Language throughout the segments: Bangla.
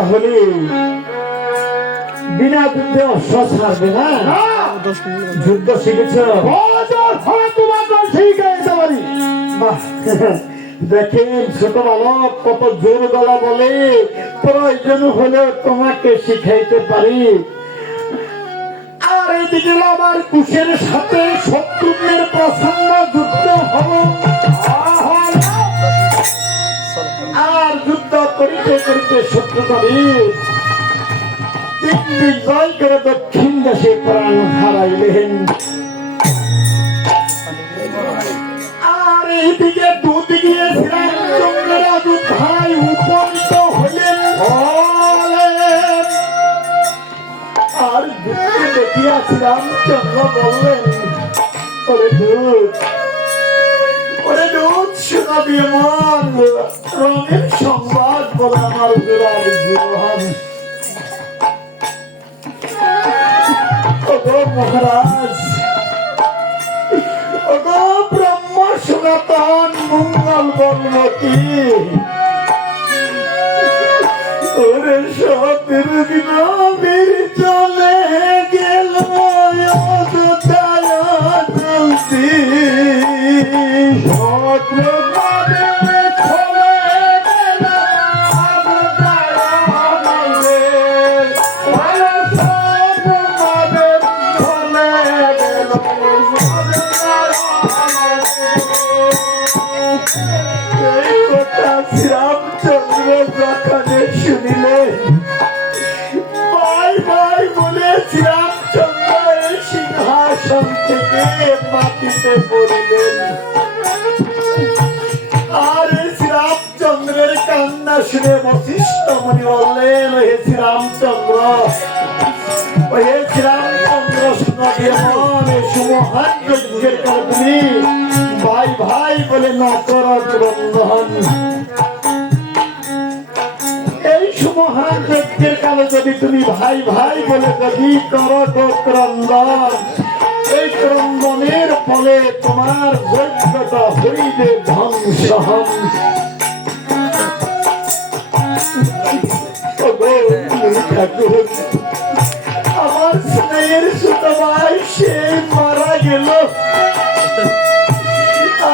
তাহলে বিনা যুদ্ধে অশ্ব ছাড়বে না? যুদ্ধ শিখেছ? দেখেন ছোট বালক কত জোর গলা বলে, প্রয়োজন হলে তোমাকে শিখাইতে পারি। আর এদিকে আমার কুশের সাথে শত্রুদের প্রসন্ন যুদ্ধ হব। আর যুদ্ধ করিতে করিতে শত্রু জয় করে দক্ষিণ দেশে প্রাণ হারাইলেন। আর এইদিকে দুদিকে শ্রীরামচন্দ্রের অযোধ্যায় উপনীত হইলেন। আর যুদ্ধে দেখিয়া শ্রীরামচন্দ্র বললেন, ওরে দুধ শোনাবি মন, রঙের সংবাদ বলে আমার জোড়ার জীবন। মহারাজ, ওগো ব্রহ্ম সনাতন মঙ্গল বলমতি, ওরে সতের বিনবীর চলে গেল অযোধ্যায় চলতি। শ্রীরামচন্দ্র যখন শুনিলেন, ভাই ভাই বলে শ্রীরামচন্দ্র এই সিংহাসন থেকে মাটিতে পড়িলেন। আর শ্রীরামচন্দ্রের কান্না শুনে বশিষ্ঠ মুনি বললেন, হে শ্রীরামচন্দ্র, হে শ্রীরামচন্দ্র সুমহান যজ্ঞের কারণে ভাই ভাই বলে না করা ক্রন্দন। এই সুমহান যজ্ঞের কালে যদি তুমি ভাই ভাই বলে যদি করো ক্রন্দন, এই ক্রন্দনের ফলে তোমার যজ্ঞটা হইবে ধ্বংস। আমার স্নেহের ছোট ভাই সে মারা গেল,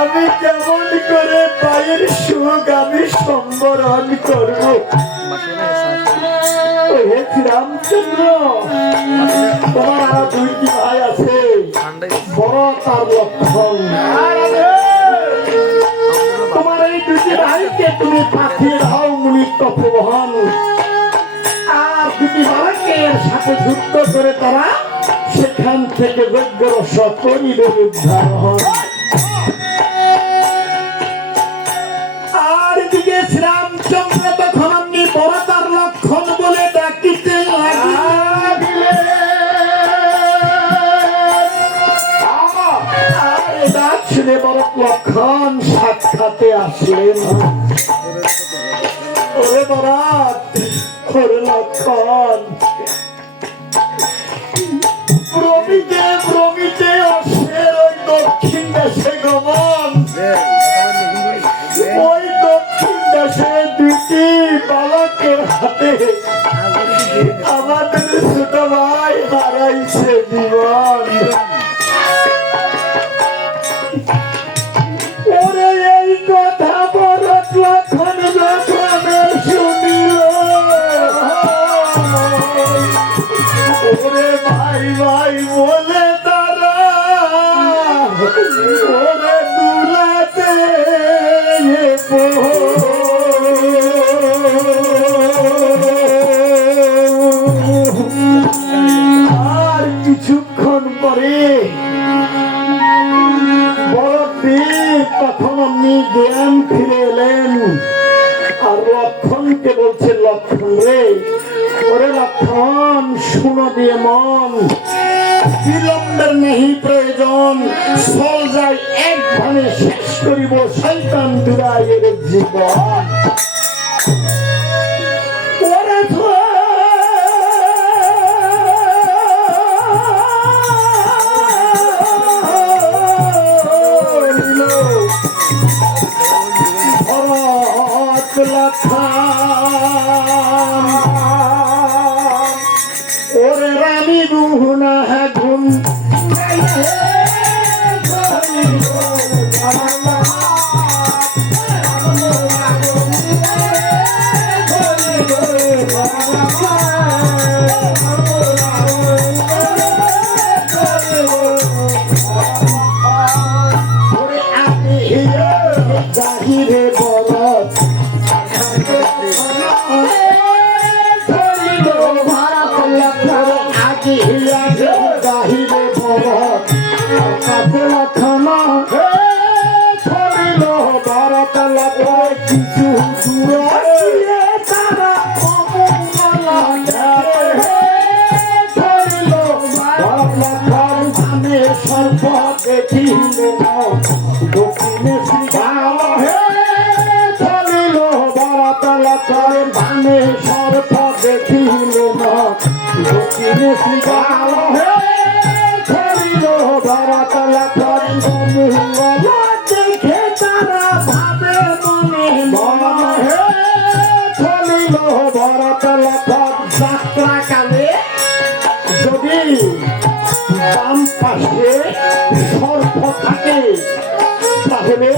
আমি কেমন করে ভাইয়ের সুখ আমি সম্বরণ করব? হে শ্রীরামচন্দ্র, তোমার দুইটি ভাই আছে, বড় তার লক্ষণ। তোমার এই দুটি ভাইকে তুমি পাঠিয়ে দাও মুনি তপোবন। আর দুটি বালকের সাথে যুদ্ধ করে তারা সেখান থেকে যজ্ঞরস করিবে উদ্ধার হন। আর দিকে শ্রীরামচন্দ্র তখন আপনি বড় তার লক্ষণ বলে ডাকিতে লাগিলেন। আর ডাক শুনে বড় লক্ষণ সাক্ষাতে আসলেন। ওরে বরাত, ওরে লক্ষণ, ভ্রমিতে ভ্রমিতে অশ্বের ওই দক্ষিণ দেশে গমন। ওই দক্ষিণ দেশে দুটি বালকের হাতে আমাদের ছোট ভাই হারাইছে জীবন। ওরে এই কথা বড় লক্ষণ যখন শুনিল, ওরে ভাই ভাই বলে তারা ওরে দুলাতে আর কিছুক্ষণ পরে বড়দের তখন আপনি জ্ঞান ফিরে এলেন। আর লক্ষণকে বলছে, লক্ষণ রে, ওরে লক্ষণ শুনো দিয়ে মন, বিলম্বের নেই প্রয়োজন, চল যাই একভাবে শেষ করিব শয়তান দুরাইয়ের জীবন। ওরে ভরত লক্ষণ ধরিল ভরত লক্ষণ আগিয়া গাহিলে ভরত কাছে লক্ষণ ধরিল ভরত লক্ষণ কিছু দূরে তারা ধরিল ভরত লক্ষণ ধানে সর্প দেখিল দক্ষিণে শ্রীকাল ধরিল ভরত লক্ষণ ধানে সর্প দেখিল দক্ষিণে শ্রীকাল ধরিল ভরত লক্ষণ দেখে তারা ভাবে মনে মনে ধরিল ভরত লক্ষণ যাত্রাকালে যদি বাম পাশে সর্প থাকে তাহলে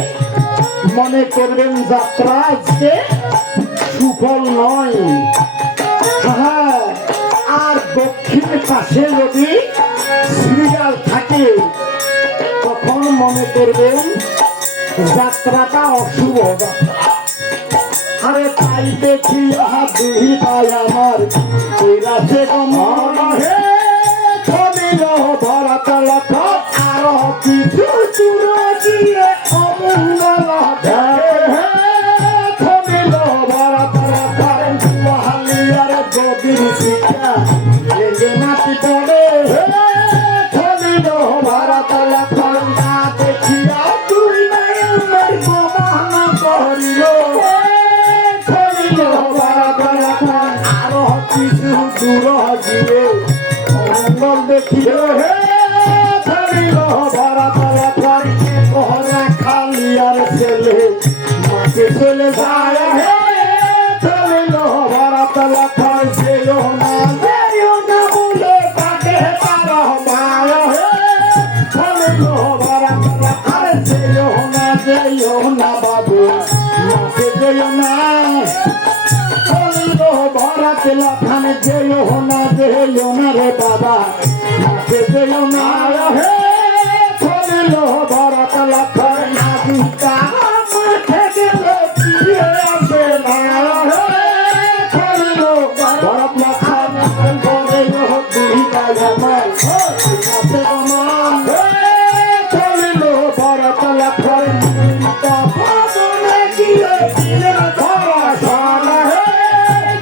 মনে করবেন যাত্রা আজকে সুফল নয়। হ্যাঁ, আর দক্ষিণ পাশে যদি শ্রীগাল থাকে তখন মনে করবেন যাত্রাটা অশুভ যাত্রা। আরে তাই দেখি দুই তাই আমার কৈলাসে গমন হে ধরিল ভরত লক্ষণ আরো কিছু দূর দিয়ে অমঙ্গল ধরিল ভরত লক্ষণ মহালিয়ার গদির শিক্ষা মাটি পড়ে ধরিল ভরত লক্ষণ না দেখিয়া তুই নাই আমার গমন করিল ধরিল ভরত লক্ষণ আরো কিছু দূর দিয়ে অমঙ্গল দেখিল ধরিল ভরত লক্ষণ কোহরা খালিয়ার ছেলে মাকে চলে যায় ধরিল ভরত লক্ষণ যেও না বলে তাকে তার মায় ধরিল ভরত লক্ষণ যেও না বাবু মাকে যেও না ধরিল ভরত লক্ষণ যেও না রে বাবা মাকে যেও না ধরিল ভরত লক্ষণ নাবিকা মাঠে গেলে ফিরে আসে না ধরিল ভরত লক্ষণ বলে দুই গায় আমার কাছে গমন ধরিল ভরত লক্ষণ পাবনে গিয়ে ফিরে ধরাশন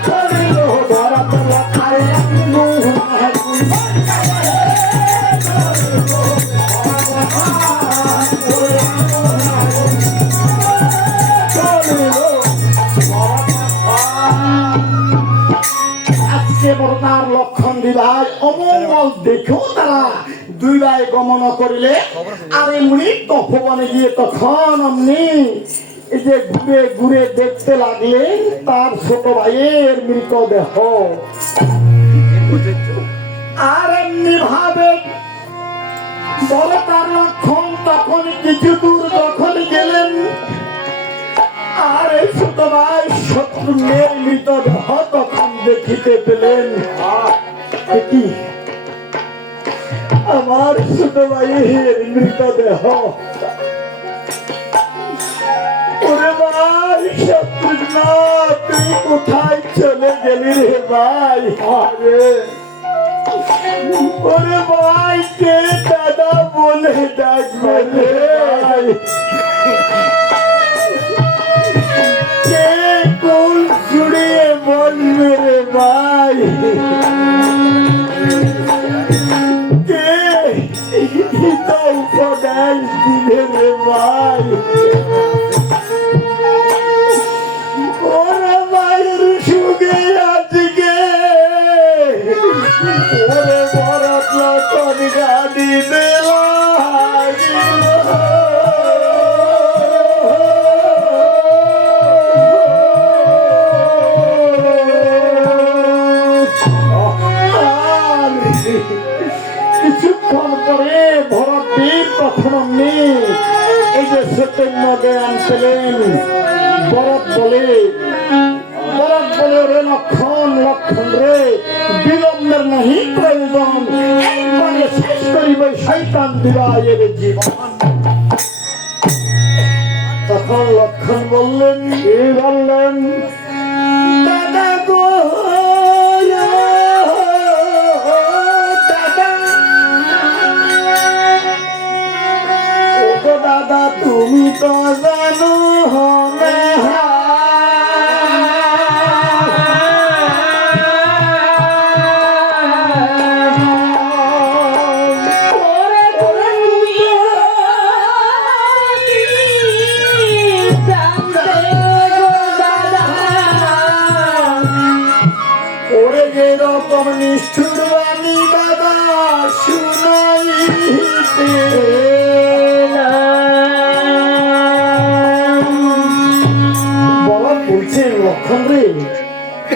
ধরিল ভরত লক্ষণ তার লক্ষণ দিলাই অমঙ্গল দেখেও তারা দুই ভাই গমন করিলে আর এমনি তপবনে গিয়ে তখন অমনি এই যে ঘুরে ঘুরে দেখতে লাগলেন তার ছোট ভাইয়ের মৃতদেহ। আর এমনি ভাবে বড় তার লক্ষণ তখন কিছু দূর যখন গেলেন আর এই ছোট ভাই শত্রু মেয়ের মৃতদেহ তখন দেখিতে পেলেন। কি আমার ছোট ভাইয়ের মৃতদেহ। ওরে ভাই শত্রু না তুই কোথায় চলে গেলি রে ভাই? ওরে ভাই কে দাদা বলে ডাকবে রে কে কোন জুড়িয়ে বলবে রে ভাই কে উপদেশ দিবে রে ভাই? ওরে ভাইয়ের সুখে আজকে ওরে ভরত লক্ষণ গাড়ি দেওয়া কিছুক্ষণ পরে ভরতবীর তখন এই যে চৈতন্য জ্ঞান পেলেন। ভরত বলে রে লক্ষণ লক্ষণ রে বিলম্বের নাহি প্রয়োজন একবারে শেষ করিবে শয়তান দিবায়ের জীবন। তখন লক্ষণ বললেন কি বললেন? দাদা তবে নিষ্ঠুর বাণী দাদা শুনাইতে বলা বলছেন লক্ষণ রে,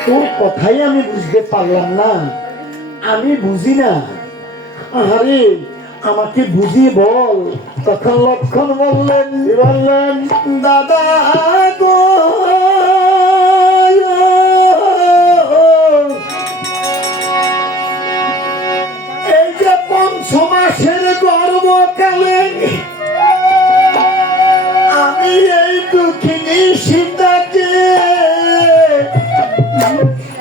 তোর কথাই আমি বুঝতে পারলাম না, আমি বুঝি না। আরে আমাকে বুঝিয়ে বল। তখন লক্ষণ বললেন দাদা গো, এই যে 5 মাসের গর্ভকালে